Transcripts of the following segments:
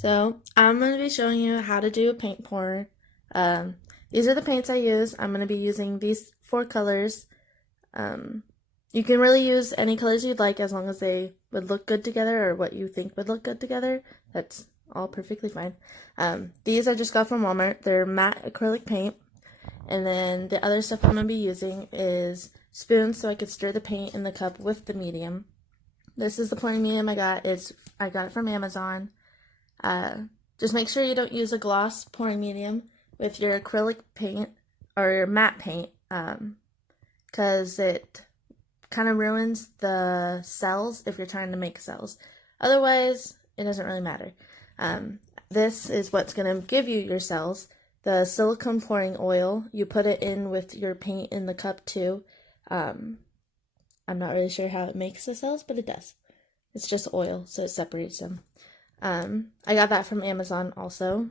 So I'm going to be showing you how to do a paint pour. Um, these are the paints I use. I'm going to be using these 4 colors. Um, you can really use any colors you'd like as long as they would look good together or what you think would look good together. That's all perfectly fine. These I just got from Walmart. They're matte acrylic paint. And then the other stuff I'm going to be using is spoons so I could stir the paint in the cup with the medium. This is the pouring medium I got. I got it from Amazon. Uh, just make sure you don't use a gloss pouring medium with your acrylic paint or your matte paint, because it kind of ruins the cells if you're trying to make cells. Otherwise, it doesn't really matter. This is what's going to give you your cells. The silicone pouring oil, you put it in with your paint in the cup too. I'm not really sure how it makes the cells, but it does. It's just oil, so it separates them. I got that from Amazon also.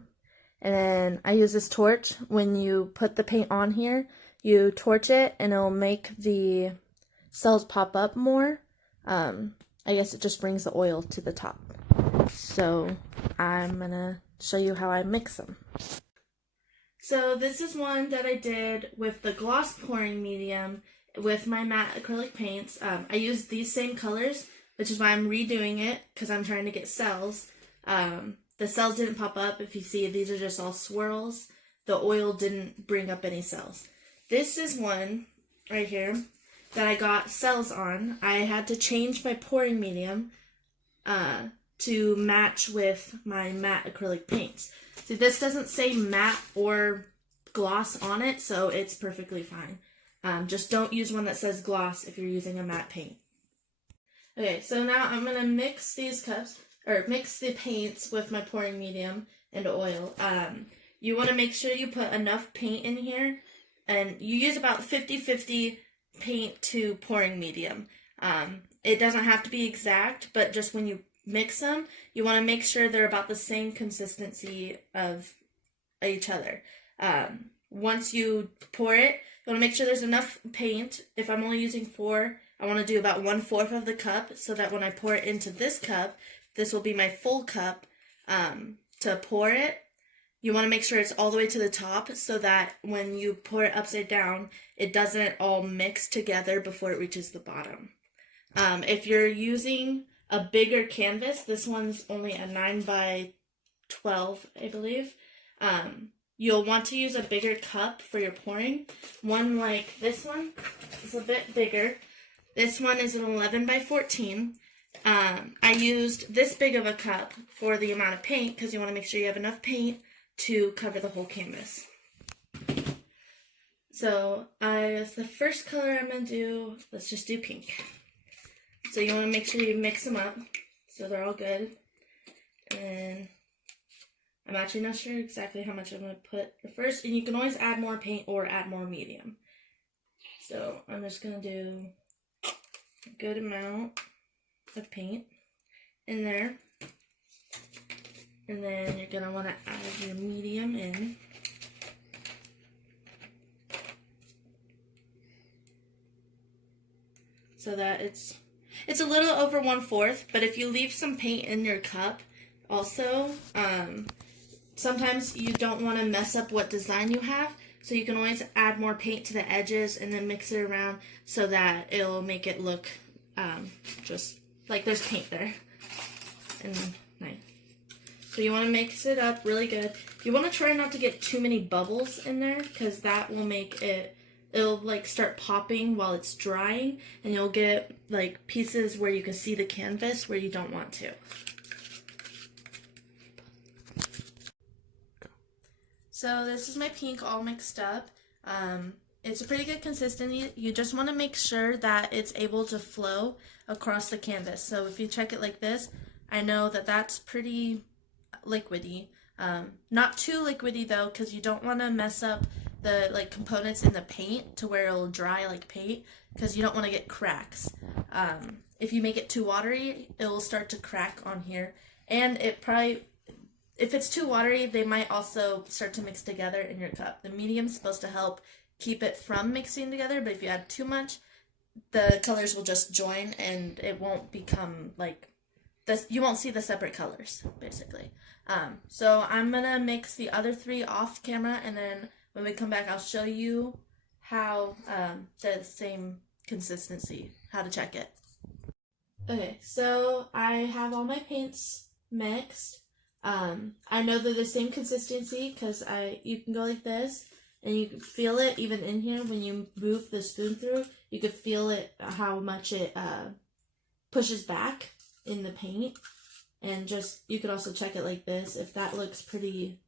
And then I use this torch. When you put the paint on here, you torch it and it'll make the cells pop up more. I guess it just brings the oil to the top. So I'm gonna show you how I mix them. So this is one that I did with the gloss pouring medium with my matte acrylic paints. I used these same colors, which is why I'm redoing it, because I'm trying to get cells. The cells didn't pop up. If you see, these are just all swirls. The oil didn't bring up any cells. This is one right here that I got cells on. I had to change my pouring medium to match with my matte acrylic paints. See, this doesn't say matte or gloss on it, so it's perfectly fine. Just don't use one that says gloss if you're using a matte paint. Okay, so now I'm going to mix these cups, or mix the paints with my pouring medium and oil. You want to make sure you put enough paint in here, and you use about 50-50 paint to pouring medium. It doesn't have to be exact, but just when you mix them, you want to make sure they're about the same consistency of each other. Once you pour it, you want to make sure there's enough paint. If I'm only using 4, I want to do about 1/4 of the cup so that when I pour it into this cup, this will be my full cup to pour it. You want to make sure it's all the way to the top so that when you pour it upside down, it doesn't all mix together before it reaches the bottom. If you're using a bigger canvas, this one's only a 9x12, I believe. You'll want to use a bigger cup for your pouring. One like this one is a bit bigger. This one is an 11x14. I used this big of a cup for the amount of paint because you want to make sure you have enough paint to cover the whole canvas. So as the first color I'm going to do, let's just do pink. So you want to make sure you mix them up so they're all good. And I'm actually not sure exactly how much I'm going to put the first, and you can always add more paint or add more medium. So I'm just going to do a good amount of paint in there. And then you're going to want to add your medium in. So that it's a little over 1/4, but if you leave some paint in your cup also, sometimes you don't want to mess up what design you have, so you can always add more paint to the edges and then mix it around so that it'll make it look just like there's paint there. And nice. So you want to mix it up really good. You want to try not to get too many bubbles in there because that will make it'll like start popping while it's drying, and you'll get like pieces where you can see the canvas where you don't want to. So this is my pink all mixed up. It's a pretty good consistency. You just want to make sure that it's able to flow across the canvas. So if you check it like this, I know that that's pretty liquidy. Not too liquidy though, because you don't want to mess up the components in the paint to where it'll dry like paint, because you don't want to get cracks. If you make it too watery, it will start to crack on here, and if it's too watery, they might also start to mix together in your cup. The medium's supposed to help keep it from mixing together, but if you add too much, the colors will just join and it won't become like this. You won't see the separate colors, basically. So I'm gonna mix the other three off camera, and then when we come back, I'll show you how the same consistency, how to check it. Okay, so I have all my paints mixed. I know they're the same consistency because you can go like this, and you can feel it even in here when you move the spoon through. You could feel it how much it pushes back in the paint. And just, you could also check it like this if that looks pretty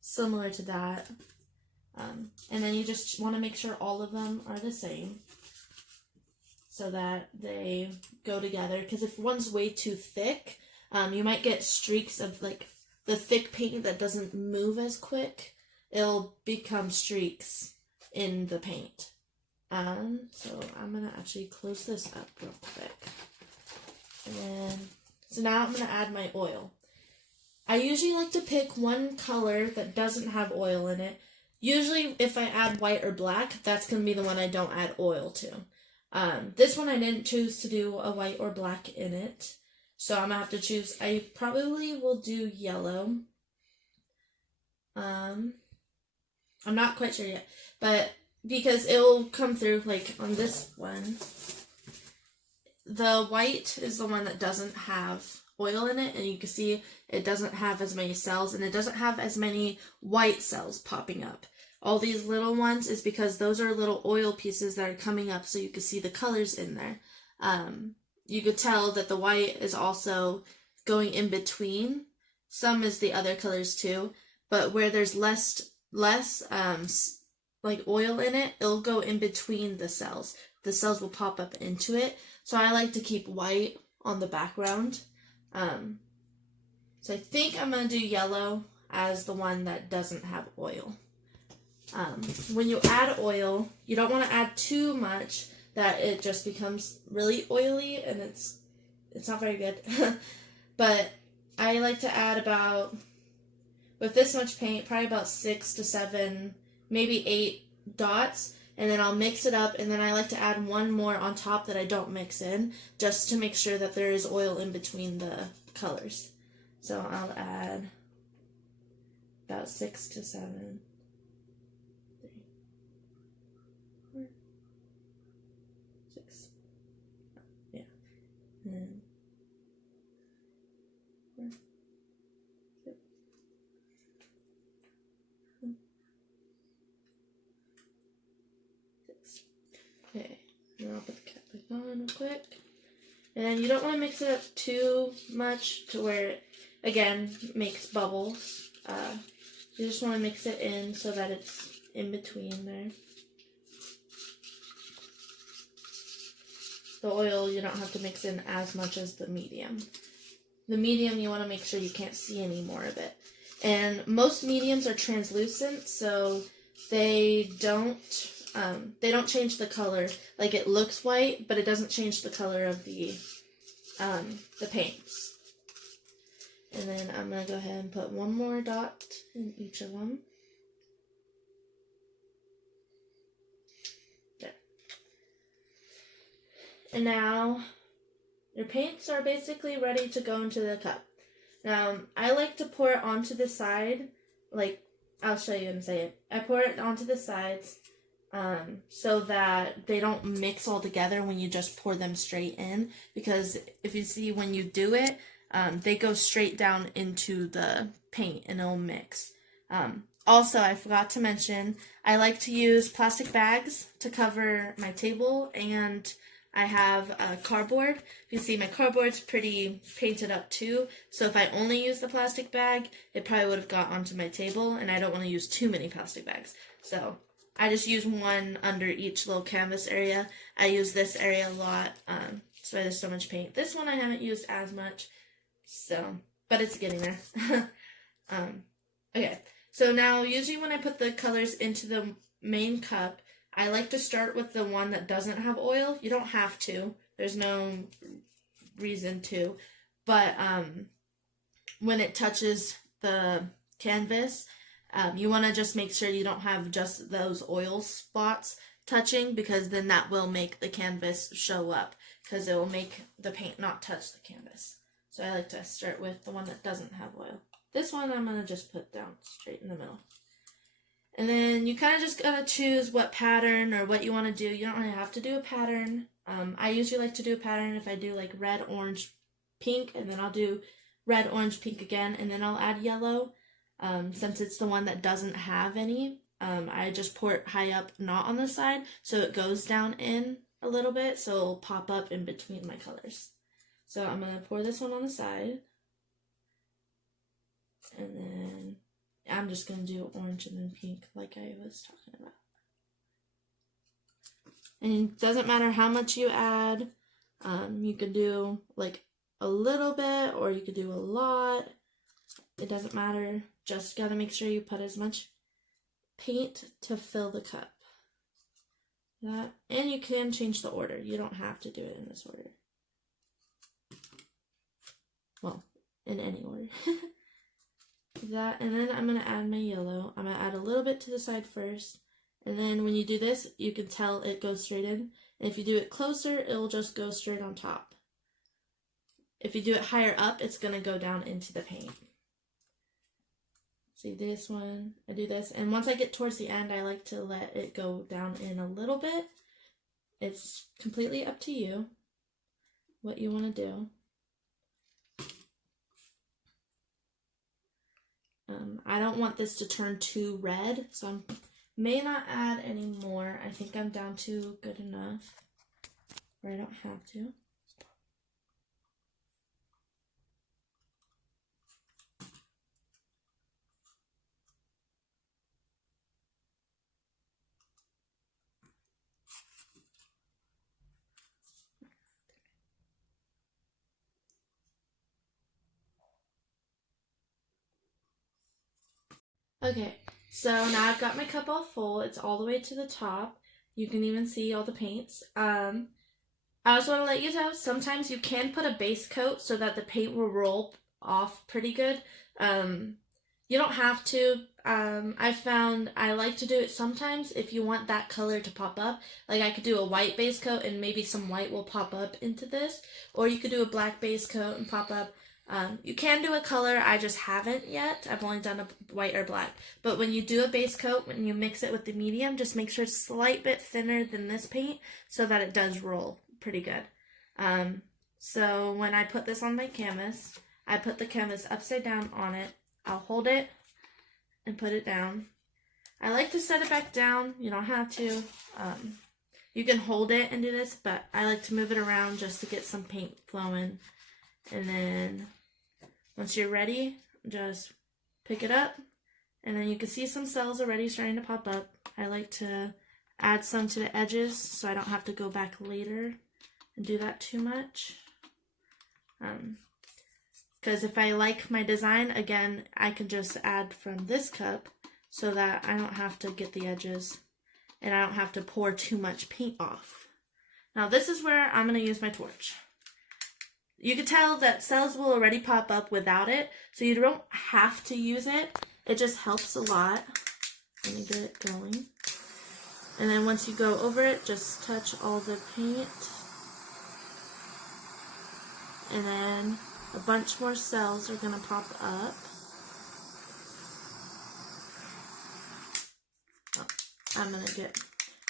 similar to that. And then you just want to make sure all of them are the same so that they go together. Because if one's way too thick, you might get streaks of like the thick paint that doesn't move as quick. It'll become streaks in the paint. So I'm going to actually close this up real quick. And then, so now I'm going to add my oil. I usually like to pick one color that doesn't have oil in it. Usually if I add white or black, that's going to be the one I don't add oil to. This one I didn't choose to do a white or black in it. So I'm going to have to choose, I probably will do yellow. I'm not quite sure yet, but because it will come through like on this one. The white is the one that doesn't have oil in it, and you can see it doesn't have as many cells, and it doesn't have as many white cells popping up. All these little ones is because those are little oil pieces that are coming up, so you can see the colors in there. You could tell that the white is also going in between. Some is the other colors too, but where there's less like oil in it, it'll go in between the cells. The cells will pop up into it. So I like to keep white on the background. So I think I'm going to do yellow as the one that doesn't have oil. When you add oil, you don't want to add too much that it just becomes really oily and it's not very good. But I like to add about, with this much paint, probably about 6 to 7, maybe 8 dots. And then I'll mix it up, and then I like to add one more on top that I don't mix in, just to make sure that there is oil in between the colors. So I'll add about 6 to 7. 3, 4, 6. Yeah. And then 4, 6. Okay, and I'll put the cap back on real quick. And you don't want to mix it up too much to where it, again, makes bubbles. You just want to mix it in so that it's in between there. The oil, you don't have to mix in as much as the medium. The medium, you want to make sure you can't see any more of it. And most mediums are translucent, so they don't change the color. Like, it looks white, but it doesn't change the color of the paints. And then I'm going to go ahead and put one more dot in each of them. There. And now, your paints are basically ready to go into the cup. Now, I like to pour it onto the side, like, I'll show you in a second. I pour it onto the sides, so that they don't mix all together when you just pour them straight in, because if you see when you do it, they go straight down into the paint and it'll mix. Also, I forgot to mention, I like to use plastic bags to cover my table, and I have cardboard. You see my cardboard's pretty painted up too, so if I only use the plastic bag, it probably would have got onto my table, and I don't want to use too many plastic bags. So I just use one under each little canvas area. I use this area a lot, so there's so much paint. This one I haven't used as much, so, but it's getting there. Okay, so now usually when I put the colors into the main cup, I like to start with the one that doesn't have oil. You don't have to. There's no reason to. But when it touches the canvas, you want to just make sure you don't have just those oil spots touching, because then that will make the canvas show up, because it will make the paint not touch the canvas. So I like to start with the one that doesn't have oil. this one I'm going to just put down straight in the middle. And then you kind of just gotta choose what pattern or what you want to do. You don't really have to do a pattern. I usually like to do a pattern if I do like red, orange, pink, and then I'll do red, orange, pink again, and then I'll add yellow. Since it's the one that doesn't have any, I just pour it high up, not on the side, so it goes down in a little bit, so it'll pop up in between my colors. So I'm gonna pour this one on the side, and then I'm just going to do orange and then pink like I was talking about. And it doesn't matter how much you add. You could do like a little bit or you could do a lot. It doesn't matter. Just got to make sure you put as much paint to fill the cup. That. And you can change the order. You don't have to do it in this order. Well, in any order. That, and then I'm going to add my yellow. I'm going to add a little bit to the side first, and then when you do this, you can tell it goes straight in, and if you do it closer, it will just go straight on top. If you do it higher up, it's going to go down into the paint. See this one, I do this, and once I get towards the end, I like to let it go down in a little bit. It's completely up to you what you want to do. I don't want this to turn too red, so I may not add any more. I think I'm down to good enough where I don't have to. Okay, so now I've got my cup all full. It's all the way to the top. You can even see all the paints. I also want to let you know, sometimes you can put a base coat so that the paint will roll off pretty good. You don't have to. I found I like to do it sometimes if you want that color to pop up. Like I could do a white base coat and maybe some white will pop up into this. Or you could do a black base coat and pop up. You can do a color, I just haven't yet. I've only done a white or black. But when you do a base coat, when you mix it with the medium, just make sure it's a slight bit thinner than this paint so that it does roll pretty good. So when I put this on my canvas, I put the canvas upside down on it. I'll hold it and put it down. I like to set it back down. You don't have to. You can hold it and do this, but I like to move it around just to get some paint flowing. And then once you're ready, just pick it up, and then you can see some cells already starting to pop up. I like to add some to the edges so I don't have to go back later and do that too much. Because if I like my design, again, I can just add from this cup so that I don't have to get the edges and I don't have to pour too much paint off. Now this is where I'm going to use my torch. You can tell that cells will already pop up without it, so you don't have to use it. It just helps a lot. Let me get it going. And then once you go over it, just touch all the paint. And then a bunch more cells are going to pop up. Oh,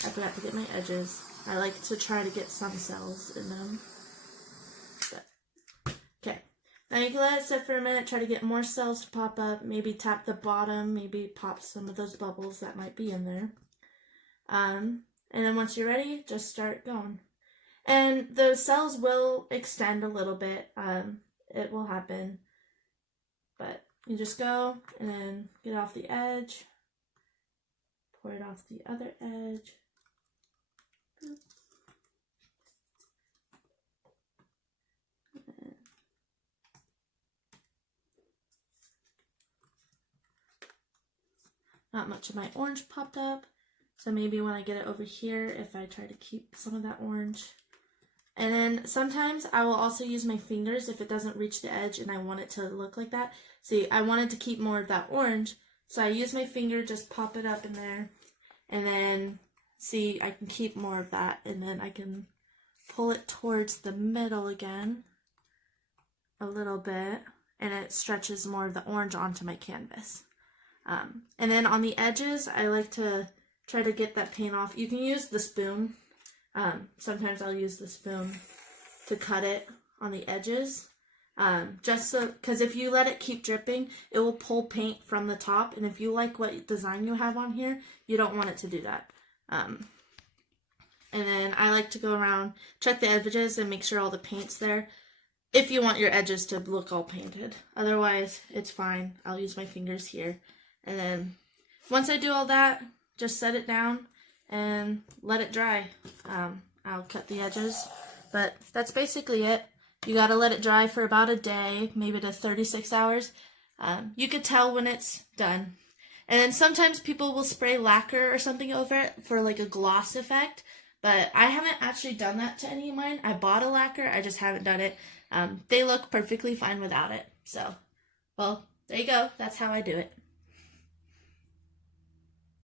I forgot to get my edges. I like to try to get some cells in them. Okay, now you can let it sit for a minute, try to get more cells to pop up, maybe tap the bottom, maybe pop some of those bubbles that might be in there. And then once you're ready, just start going. And the cells will extend a little bit, it will happen, but you just go and then get off the edge, pour it off the other edge. Not much of my orange popped up, so maybe when I get it over here, if I try to keep some of that orange. And then sometimes I will also use my fingers if it doesn't reach the edge and I want it to look like that. See, I wanted to keep more of that orange, so I use my finger, just pop it up in there, and then see, I can keep more of that, and then I can pull it towards the middle again a little bit. and it stretches more of the orange onto my canvas. And then on the edges, I like to try to get that paint off. You can use the spoon. Sometimes I'll use the spoon to cut it on the edges. Just so, because if you let it keep dripping, it will pull paint from the top, and if you like what design you have on here, you don't want it to do that. And then I like to go around, check the edges, and make sure all the paint's there, if you want your edges to look all painted. Otherwise, it's fine. I'll use my fingers here. And then, once I do all that, just set it down and let it dry. I'll cut the edges, but that's basically it. You gotta let it dry for about a day, maybe to 36 hours. You could tell when it's done. And then sometimes people will spray lacquer or something over it for like a gloss effect, but I haven't actually done that to any of mine. I bought a lacquer, I just haven't done it. They look perfectly fine without it. So, well, there you go. That's how I do it.